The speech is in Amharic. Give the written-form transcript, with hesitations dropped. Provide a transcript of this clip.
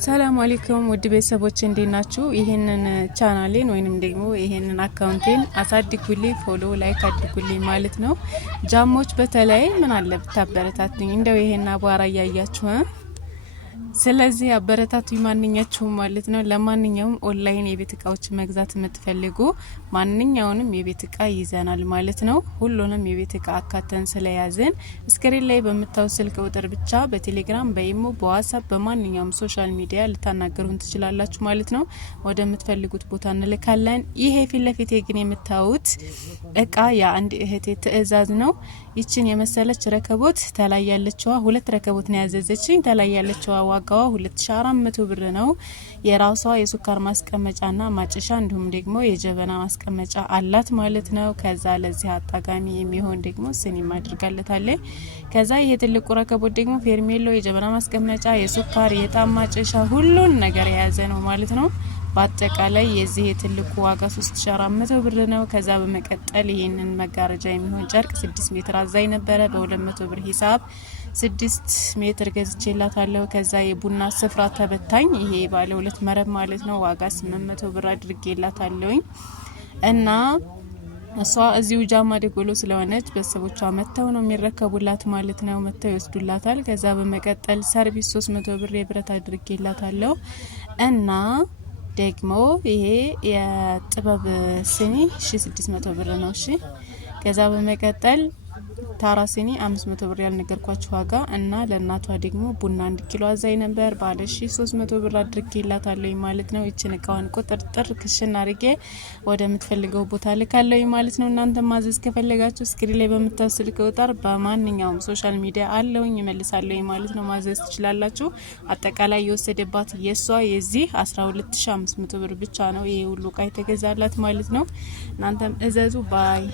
ሰላም አለይኩም ውድ ቤተሰቦች እንዴናችሁ? ይሄንን ቻናሌን ወይንም ደግሞ ይሄንን አካውንቴን አሳድጉልኝ፣ ፎሎ ላይክ አድርጉልኝ ማለት ነው። ጃሞች በተለይ ምን አለ ብታበረታቱኝ፣ እንደው ይሄን አቧራ ያያችሁ ስለዚህ አበረታቱኝ ማንኛችሁም ማለት ነው። ለማንኛውም ኦንላይን የቤት እቃዎች መግዛት የምትፈልጉ ማንኛውንም የቤት እቃ ይዘናል ማለት ነው። ሁሉንም የቤት እቃ አካተን ስለያዝን ስክሪን ላይ በምታዩት ስልክ ቁጥር ብቻ በቴሌግራም በኢሞ በዋትስአፕ በማንኛውም ሶሻል ሚዲያ ልታናገሩን ትችላላችሁ ማለት ነው። ወደምትፈልጉት ቦታ እንልካለን። ይሄ ፊት ለፊት ግን የምታዩት እቃ የአንድ እህቴ ትዕዛዝ ነው። ይችን የመሰለች ረከቦት ተላይ ያለችዋ ሁለት ረከቦት ነው ያዘዘችኝ። ተላይ ያለችዋ ዋጋዋ 2400 ብር ነው። የራሷ የሱካር ማስቀመጫና ማጨሻ እንዲሁም ደግሞ የጀበና ማስቀመጫ አላት ማለት ነው። ከዛ ለዚህ አጣጋሚ የሚሆን ደግሞ ስኒ ማድርጋለታለች። ከዛ ይሄ ትልቁ ረከቦት ደግሞ ፌርሜሎ፣ የጀበና ማስቀመጫ፣ የሱካር፣ የጣም ማጨሻ ሁሉን ነገር የያዘ ነው ማለት ነው። በአጠቃላይ የዚህ የትልቁ ዋጋ 3400 ብር ነው። ከዛ በመቀጠል ይሄንን መጋረጃ የሚሆን ጨርቅ 6 ሜትር አዛይ ነበረ በ200 ብር ሂሳብ 6 ሜትር ገዝቼላታለሁ። ከዛ የቡና ስፍራ ተበታኝ ይሄ ባለ 2 መረብ ማለት ነው ዋጋ 800 ብር አድርጌላታለሁኝ እና እሷ እዚሁ ጃማ ደጎሎ ስለሆነች ቤተሰቦቿ መተው ነው የሚረከቡላት ማለት ነው። መተው ይወስዱላታል። ከዛ በመቀጠል ሰርቪስ 300 ብር የብረት አድርጌላታለሁ እና ደግሞ ይሄ የጥበብ ስኒ 1600 ብር ነው። እሺ ከዛ በመቀጠል ታራ ሲኒ 500 ብር ያልነገርኳችሁ ዋጋ እና ለእናቷ ደግሞ ቡና 1 ኪሎ አዛይ ነበር ባለ 300 ብር አድርጌላታለሁ ማለት ነው። እቺን እቃውን ቁጥጥር ክሽና አርጌ ወደ ምትፈልገው ቦታ ልካለሁ ማለት ነው። እናንተ ማዘዝ ከፈለጋችሁ ስክሪን ላይ በመታስልክ ቁጥር በማንኛውም ሶሻል ሚዲያ አለውኝ ይመልሳለሁ ማለት ነው። ማዘዝ ትችላላችሁ። አጠቃላይ የወሰደባት የሷ የዚህ 12500 ብር ብቻ ነው። ይሄ ሁሉ እቃ የተገዛላት ማለት ነው። እናንተም እዘዙ ባይ